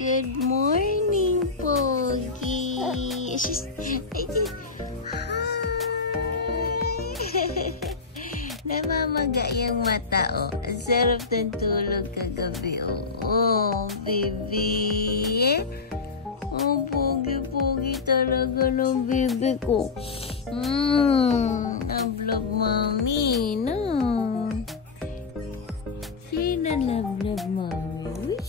Good morning, Pogi. Hi. Namamaga yung mata, oh. Ang sarap ng tulog kagabi, oh. Oh, baby. Oh, pogi-pogi talaga ng baby ko. Love mommy, no? Sino love mommy?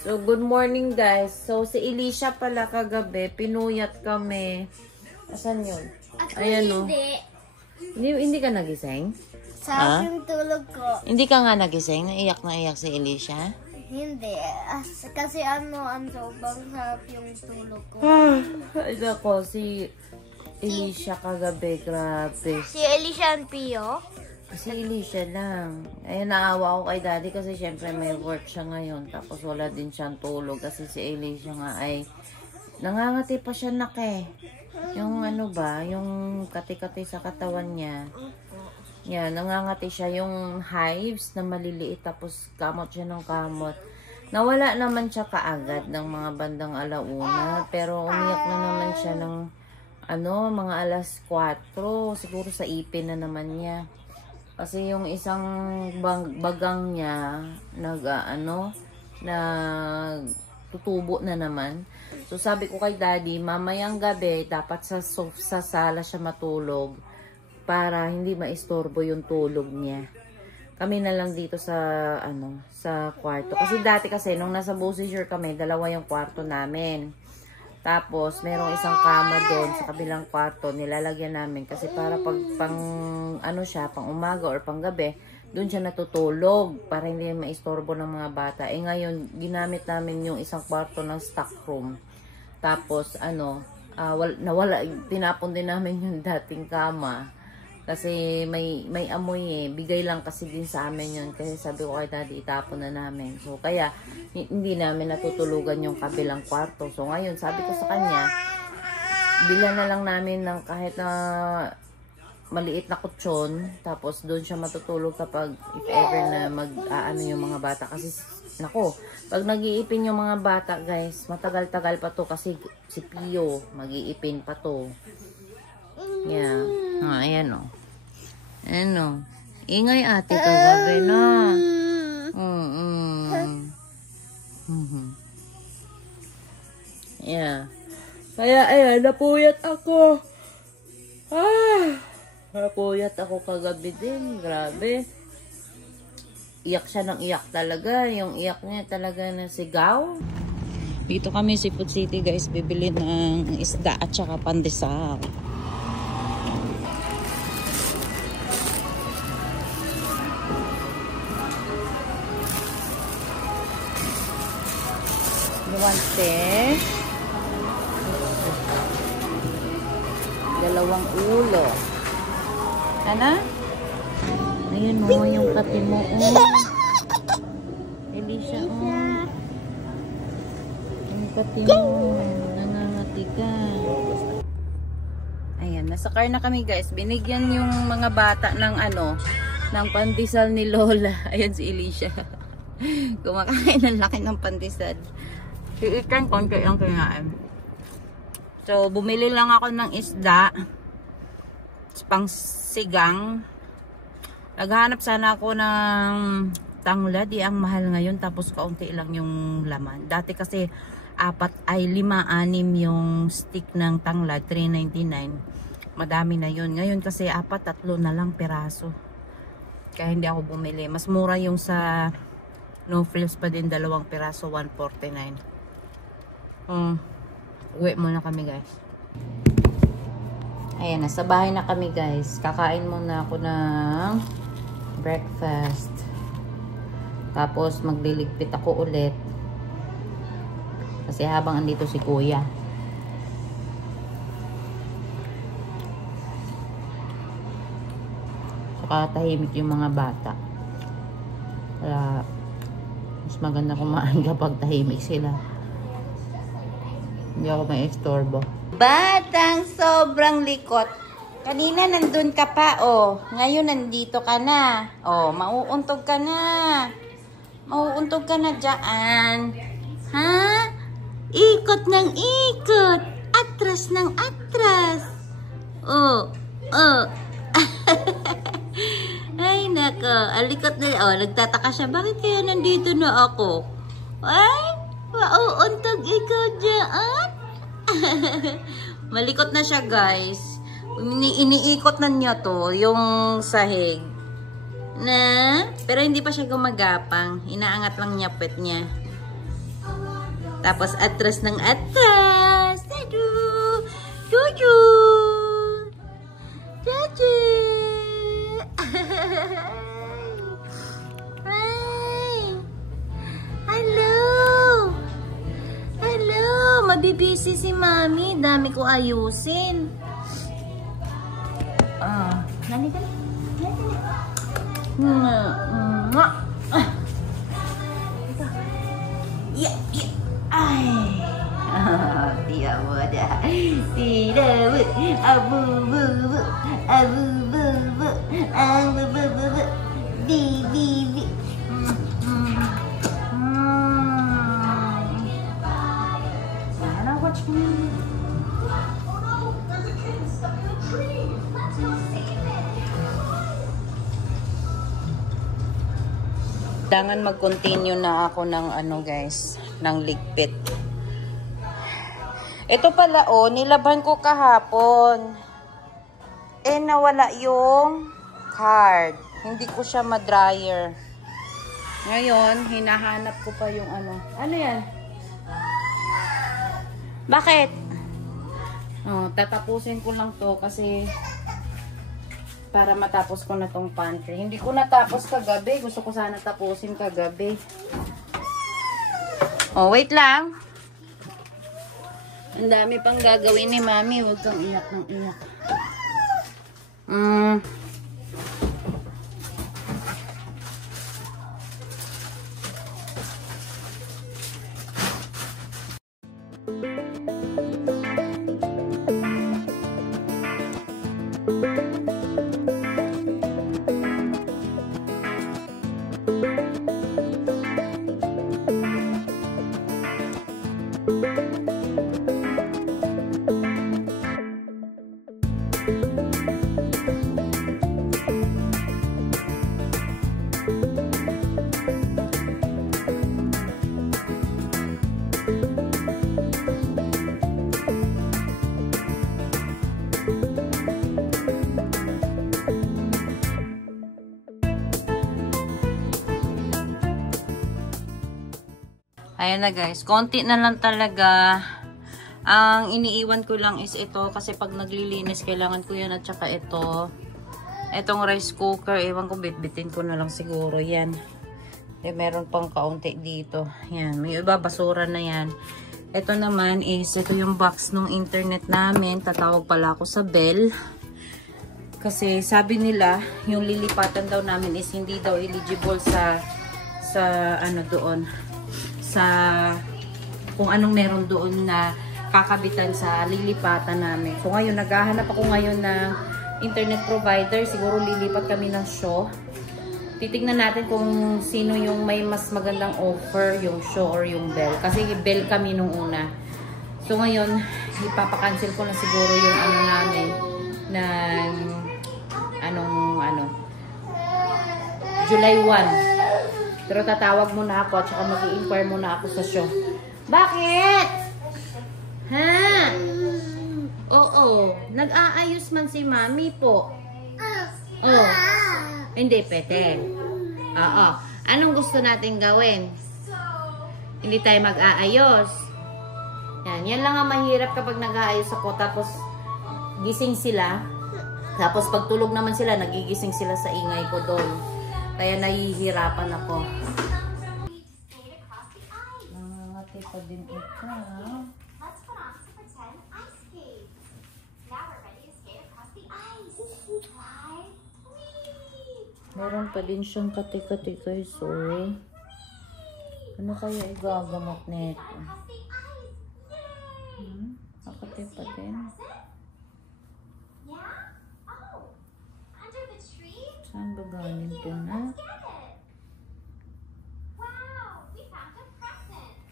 So, good morning guys. So, si Elisha pala kagabi, pinuyat kami. Asan yun? Ayan o. Hindi ka nagising? Sa aking tulog ko. Hindi ka nga nagising? Naiyak na iyak si Elisha? Hindi. Kasi ang sobrang sarap yung tulog ko. Ay ako, si Elisha kagabi, grabe. Si Elisha and Pio? Si Elisha lang. Ayun, naawa ko kay daddy kasi syempre may work siya ngayon. Tapos wala din siyang tulog kasi si Elisha nga ay nangangati pa siya Yung ano ba, yung kati-kati sa katawan niya. Yan, nangangati siya. Yung hives na maliliit tapos kamot siya ng kamot. Nawala naman siya kaagad ng mga bandang alauna. Pero umiyak na naman siya ng mga alas 4. Siguro sa ipin na naman niya. Kasi yung isang bagang niya tutubo na naman. So sabi ko kay daddy, mamayang gabi dapat sa sala siya matulog para hindi maistorbo yung tulog niya. Kami na lang dito sa sa kwarto. Kasi dati nung nasa Bosisure kami, dalawa yung kwarto namin. Tapos, merong isang kama doon sa kabilang kwarto, nilalagyan namin. Kasi para pang umaga or pang gabi, doon siya natutulog para hindi maistorbo ng mga bata. Ngayon, ginamit namin yung isang kwarto ng stock room. Tapos, tinapon din namin yung dating kama. Kasi may amoy bigay lang kasi din sa amin yun. Kasi sabi ko kay daddy, itapon na namin. So, kaya, hindi namin natutulugan yung kabilang kwarto. So, ngayon, sabi ko sa kanya, bilan na lang namin ng kahit na maliit na kutsyon. Tapos, doon siya matutulog kapag, if ever na yung mga bata. Kasi, nako, pag nag-iipin yung mga bata, guys, matagal-tagal pa to. Kasi, si Pio, mag-iipin pa to. Yeah. Ayan o. Ingay ate kagabi na. Yeah. Kaya ayan, napuyat ako. Napuyat ako kagabi din. Grabe. Iyak siya ng iyak talaga. Yung iyak niya talaga na sigaw. Dito kami sa Food City guys. Bibili ng isda at saka pandesal. Nuwante. 2 ulo. Ano? Ayun mo yung kati mo. Elisha, yung kati mo. Nangangati ka. Ayan, nasa car na kami guys. Binigyan yung mga bata ng ng pandesal ni Lola. Ayan si Elisha. Kumakain ng laki ng pandesal. Si Ethan, konti lang kinain. So, bumili lang ako ng isda. Pang sigang. Naghanap sana ako ng tanglad. Ang mahal ngayon. Tapos, kaunti lang yung laman. Dati kasi, 5-6 yung stick ng tanglad. $3.99. Madami na yun. Ngayon kasi, 4-3 na lang peraso. Kaya hindi ako bumili. Mas mura yung sa no frills pa din. 2 peraso. $1.49. Uwi muna kami guys. Ayan, nasa bahay na kami guys. Kakain muna ako ng breakfast. Tapos magliligpit ako ulit. Kasi habang andito si kuya. Saka tahimik yung mga bata. Kaya Mas maganda kumain kapag tahimik sila. Hindi ako may istorbo. Batang sobrang likot. Kanina nandun ka pa, oh. Ngayon nandito ka na. Oh, mauuntog ka na. Mauuntog ka na dyan. Ha? Ikot ng ikot. Atras ng atras. Oh, oh. Ay, nako. Alikot na. Oh, nagtataka siya. Bakit kaya nandito na ako? Ay, mauuntog ikaw dyan. Malikot na siya, guys. Iniikot na niya to, yung sahig. Na? Pero hindi pa siya gumagapang. Inaangat lang niya pet niya. Tapos atras ng atras. Tadu! Juju! Juju! Hi! Hello! Hello! Mabibisi si Mami. Dami ko ayusin. Nani ka? Ya, ya. Ay. Tidak mudah. Tidak mudah. Abu bu bu. Abu bu bu. Abu bu bu bu. Bi bi bi. Mana watch me? Kailangan mag-continue na ako ng ano guys, ng ligpit. Ito pala oh, nilaban ko kahapon. Eh nawala yung card. Hindi ko siya ma-dryer. Ngayon, hinahanap ko pa yung ano. Ano yan? Bakit? Oh, tatapusin ko lang to kasi para matapos ko na tong pantry. Hindi ko natapos kagabi. Gusto ko sana tapusin kagabi. Oh, wait lang. Ang dami pang gagawin ni Mami. Huwag kang iyak ng iyak. Ayan na guys, konti na lang talaga. Ang iniiwan ko lang is ito kasi pag naglilinis kailangan ko yan at saka ito. Itong rice cooker, ewan ko bitbitin ko na lang siguro yan. Eh, meron pang kaunti dito. Yan, may iba basura na yan. Ito naman is, ito yung box ng internet namin. Tatawag pala ako sa Bell. Kasi sabi nila, yung lilipatan daw namin is hindi daw eligible sa ano doon. Sa kung anong meron doon na kakabitan sa lilipatan namin. So ngayon, naghahanap ako ngayon ng internet provider. Siguro lilipat kami ng Shaw. Titignan natin kung sino yung may mas magandang offer, yung Shaw or yung Bell. Kasi Bell kami nung una. So ngayon, ipapakancel ko na siguro yung ano namin ng July 1. Pero tatawag muna ako at saka mag-i-inquire muna ako sa Shaw. Bakit? Ha? Oo. Nag-aayos man si Mami po. Oh. Hindi, pwede. Oo. Anong gusto natin gawin? Hindi tayo mag-aayos. Yan lang ang mahirap kapag nag-aayos ako. Tapos, gising sila. Tapos, pag tulog naman sila, nagigising sila sa ingay ko doon. Kaya nahihirapan ako. Nangangati pa din ito. Meron pa din siyang kati-kati guys. Sino kaya igagamot nito? Kapatid pa din. Saan ba galing ito na?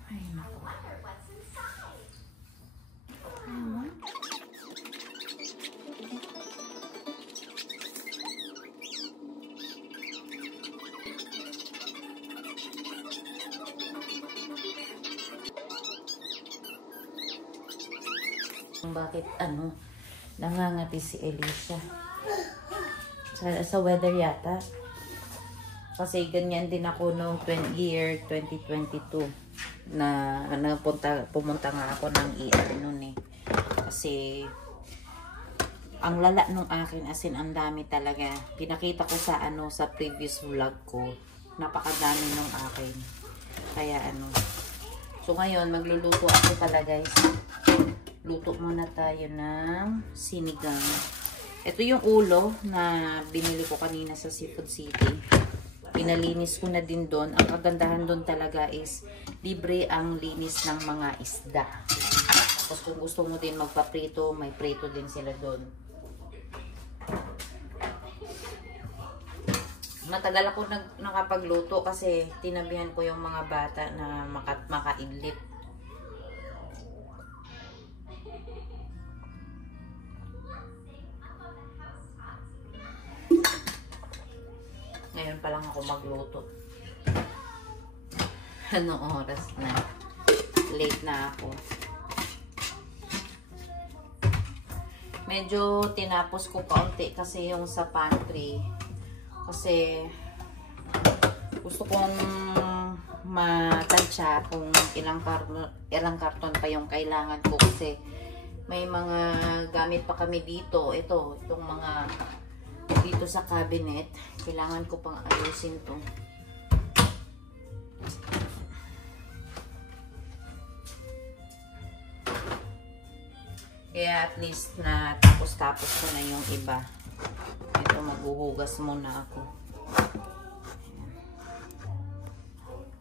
Ay, naku. Bakit nangangati si Alicia sa weather yata, kasi ganyan din ako noong year 2022 na pumunta nga ako ng ER noon kasi ang lala nung akin, as in ang dami talaga. Pinakita ko sa sa previous vlog ko, napakadami nung akin, kaya so ngayon magluluto ako pala guys. Luto muna tayo ng sinigang. Ito yung ulo na binili ko kanina sa Seafood City. Pinalinis ko na din doon. Ang kagandahan doon talaga is libre ang linis ng mga isda. Tapos kung gusto mo din magpaprito, may prito din sila doon. Matagal ako nakapagluto kasi tinabihan ko yung mga bata na makaidlit. Ngayon pa lang ako magluto. Anong oras na? Late na ako. Medyo tinapos ko kaunti kasi yung sa pantry. Kasi gusto kong matansya kung ilang karton pa yung kailangan ko kasi may mga gamit pa kami dito. Itong mga dito sa cabinet, kailangan ko pang ayusin to. Kaya at least na tapos ko na yung iba. Ito, maghuhugas muna ako.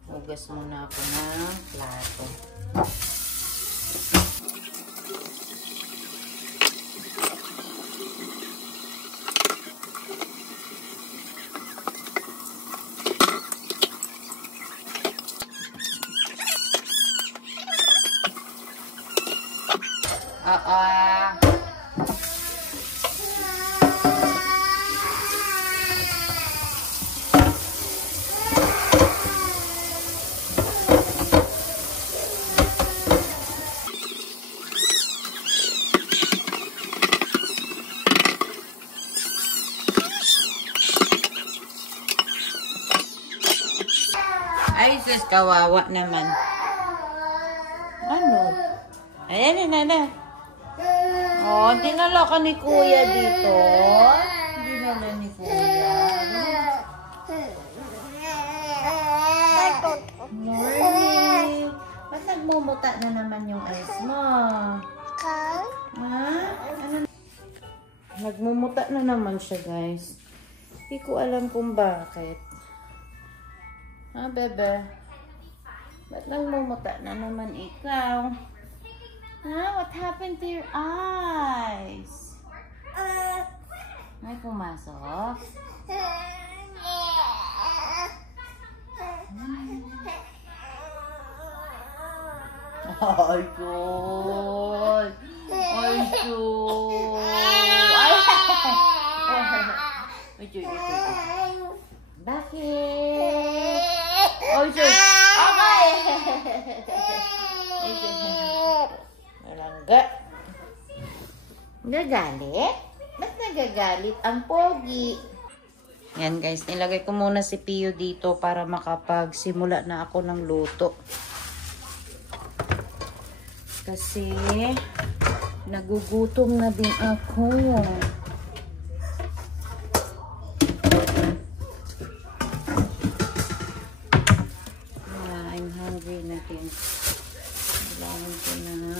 Hugas muna ako ng plato. Ay, sus, kawawa naman. Ano? Ayan, na. Oh, dinala ka ni Kuya dito. Dinala ni Kuya. Morning. Ba't nagmumuta na naman yung eyes mo? Ha? Ano? Nagmumuta na naman siya, guys. Hindi ko alam kung bakit. Ha, bebe? Ba't nagmumuta na naman ikaw? Ha? What happened to your eyes? May pumasok? Ay, God! Ay, God! Ay! Bakit? Oh, sure. Okay. Malangga. Nagagalit? Ba't nagagalit ang pogi? Yan guys, nilagay ko muna si Pio dito para makapagsimula na ako ng luto. Kasi nagugutom na din ako. I'm hungry na din. Kailangan ko na.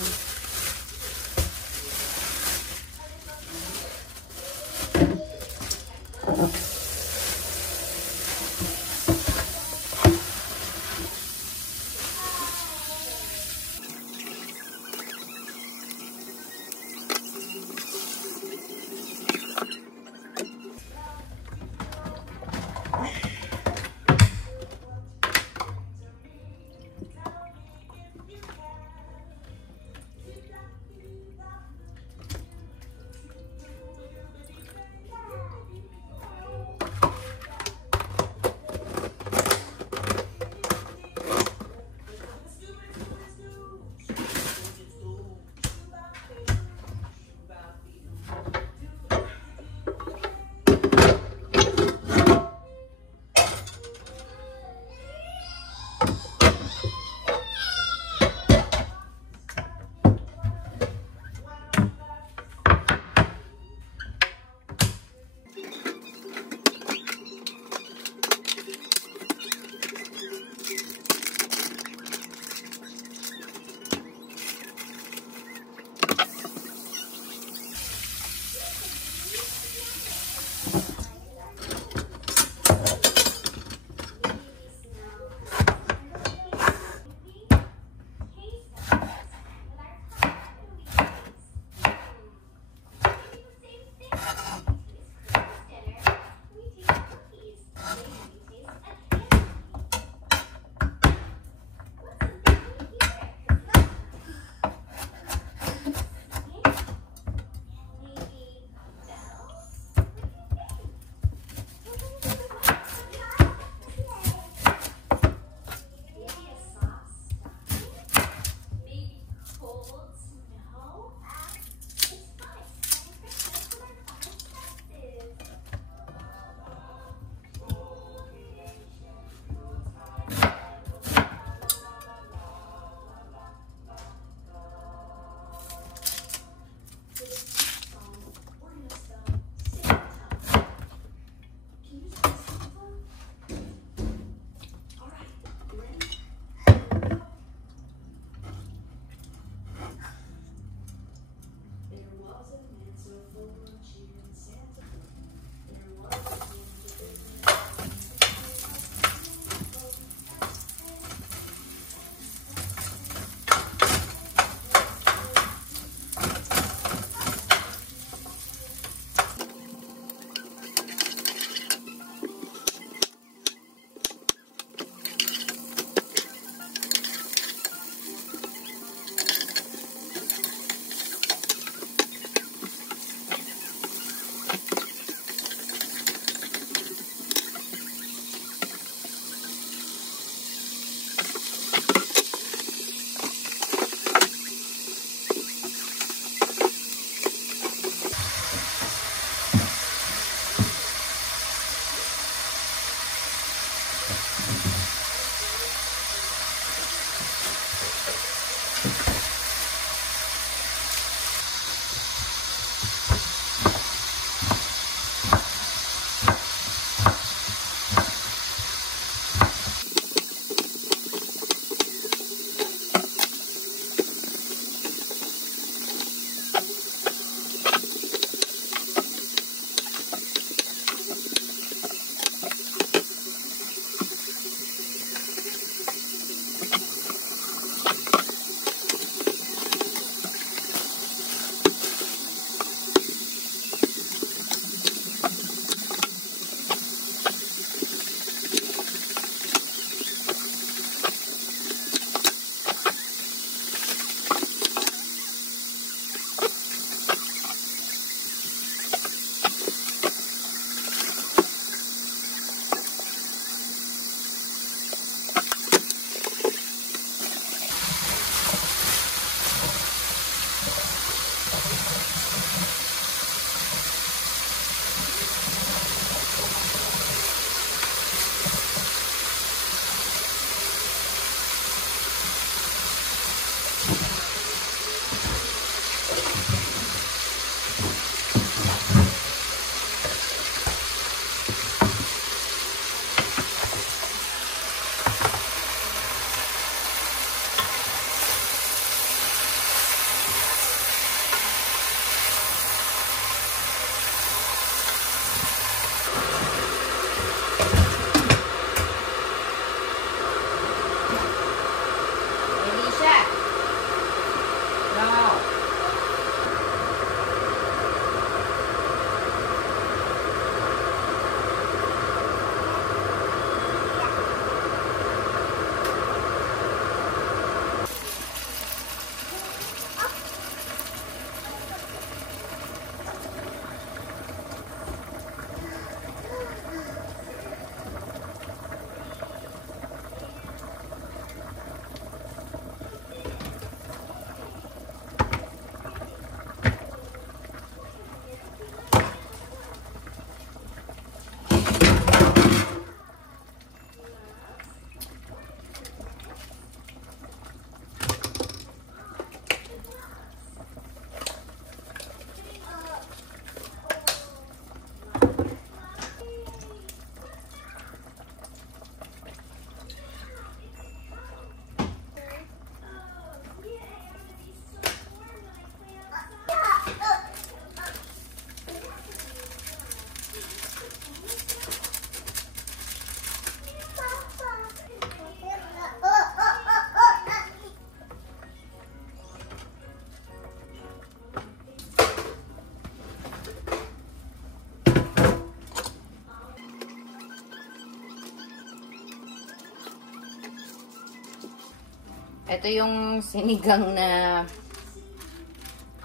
Ito yung sinigang na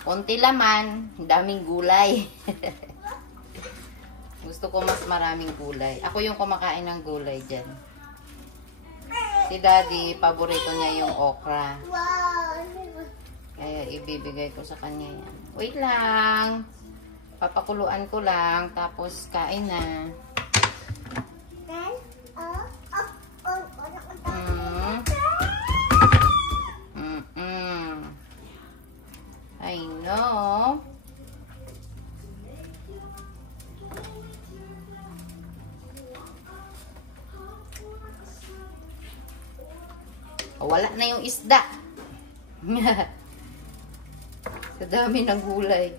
konti laman, daming gulay. Gusto ko mas maraming gulay. Ako yung kumakain ng gulay dyan. Si Daddy, paborito niya yung okra. Kaya ibibigay ko sa kanya yan. Wait lang. Papakuluan ko lang, tapos kain na. I know. Wala na yung isda. Sa dami ng gulay.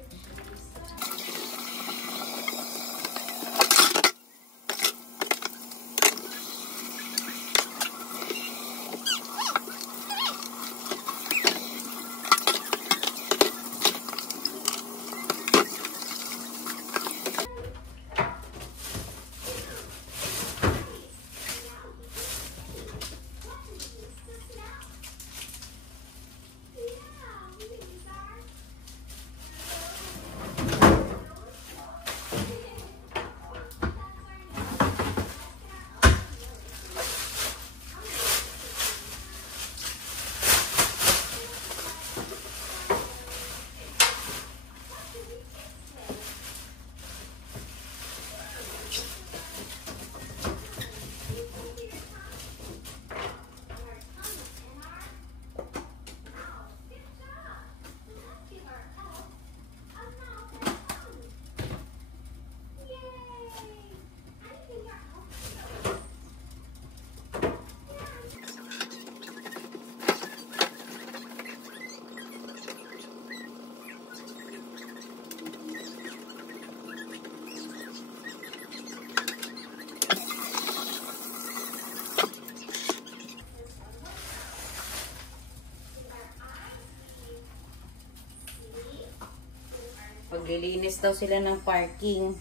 Paglilinis daw sila ng parking.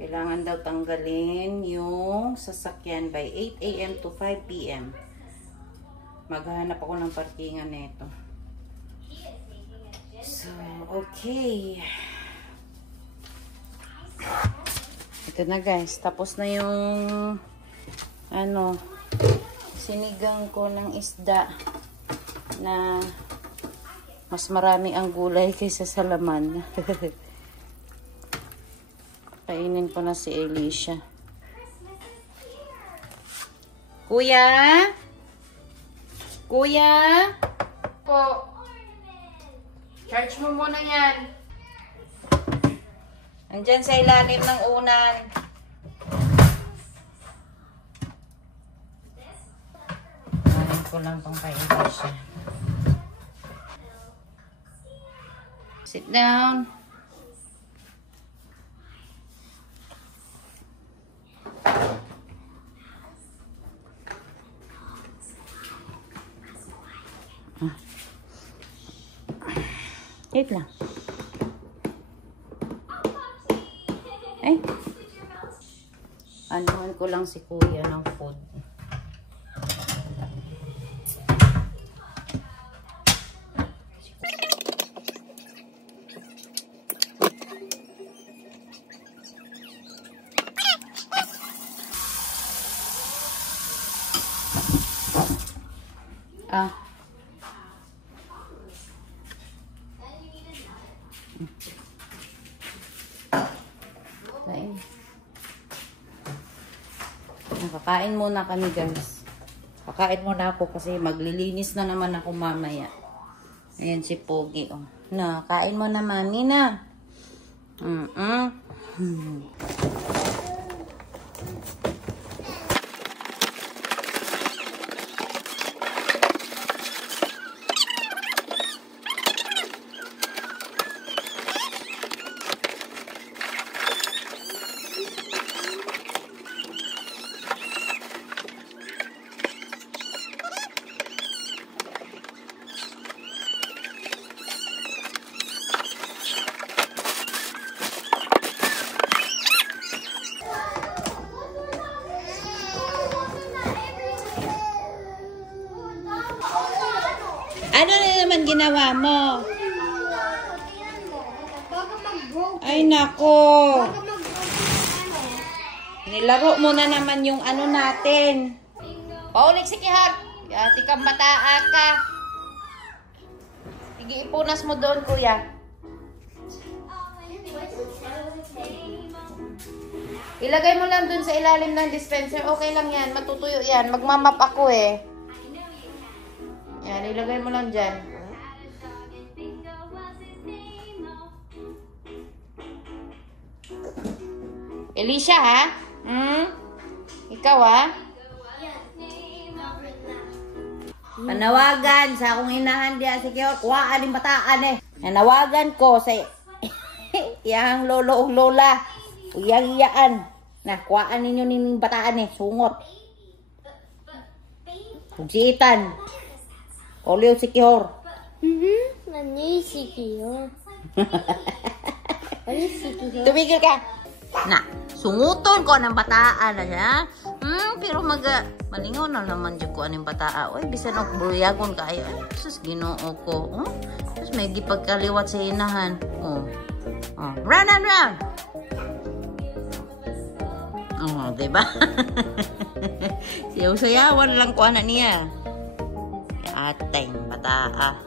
Kailangan daw tanggalin yung sasakyan by 8 AM to 5 PM. Maghahanap ako ng parkingan nito. So, okay. Ito na guys. Tapos na yung sinigang ko ng isda na mas marami ang gulay kaysa sa laman. Kainin ko na si Alicia. Kuya? Kuya? Po. Charge mo muna yan. Andyan sa ilalim ng unan. Kainin ko lang pang kay Alicia. Sit down. Wait lang. Ay. Anuhan ko lang si Kuya ng food. Kakain muna kami guys. Kakain muna ako kasi maglilinis na naman ako mamaya. Ayan si Pogi. Oh. Na, kain mo na mami na. naman ginawa mo? Tingnan mo. Bago mag-broke. Ay, nako. Bago mag-broke. Nilaro mo na naman yung ano natin. Paulik si Kihag. Yati kang bataa ka. Sige, ipunas mo doon, kuya. Ilagay mo lang doon sa ilalim ng dispenser. Okay lang yan. Matutuyo yan. Magmamap ako eh. Yan, ilagay mo lang dyan. Elisha, ha? Ikaw, ha? Panawagan sa akong inahan diya. Sige, kuhaan yung bataan eh. Nanawagan ko sa iyang lolo o lola. Iyang-iyaan. Na, kuhaan ninyo nining bataan eh. Sungot. Hugitan. Olio si Kihor. Nanisikiyo. Nanisikiyo. Tumigil ka. Na, sunguton ko ng bataan na siya. Pero malingaw na naman dyan ko anong bataa. Uy, bisan og buyagon kayo. Ay, sus, ginoo ko. Sus, may gipagkaliwat sa inahan. Run and run! Diba? Siyaw-sayawan lang ko na niya. Atay, bataa.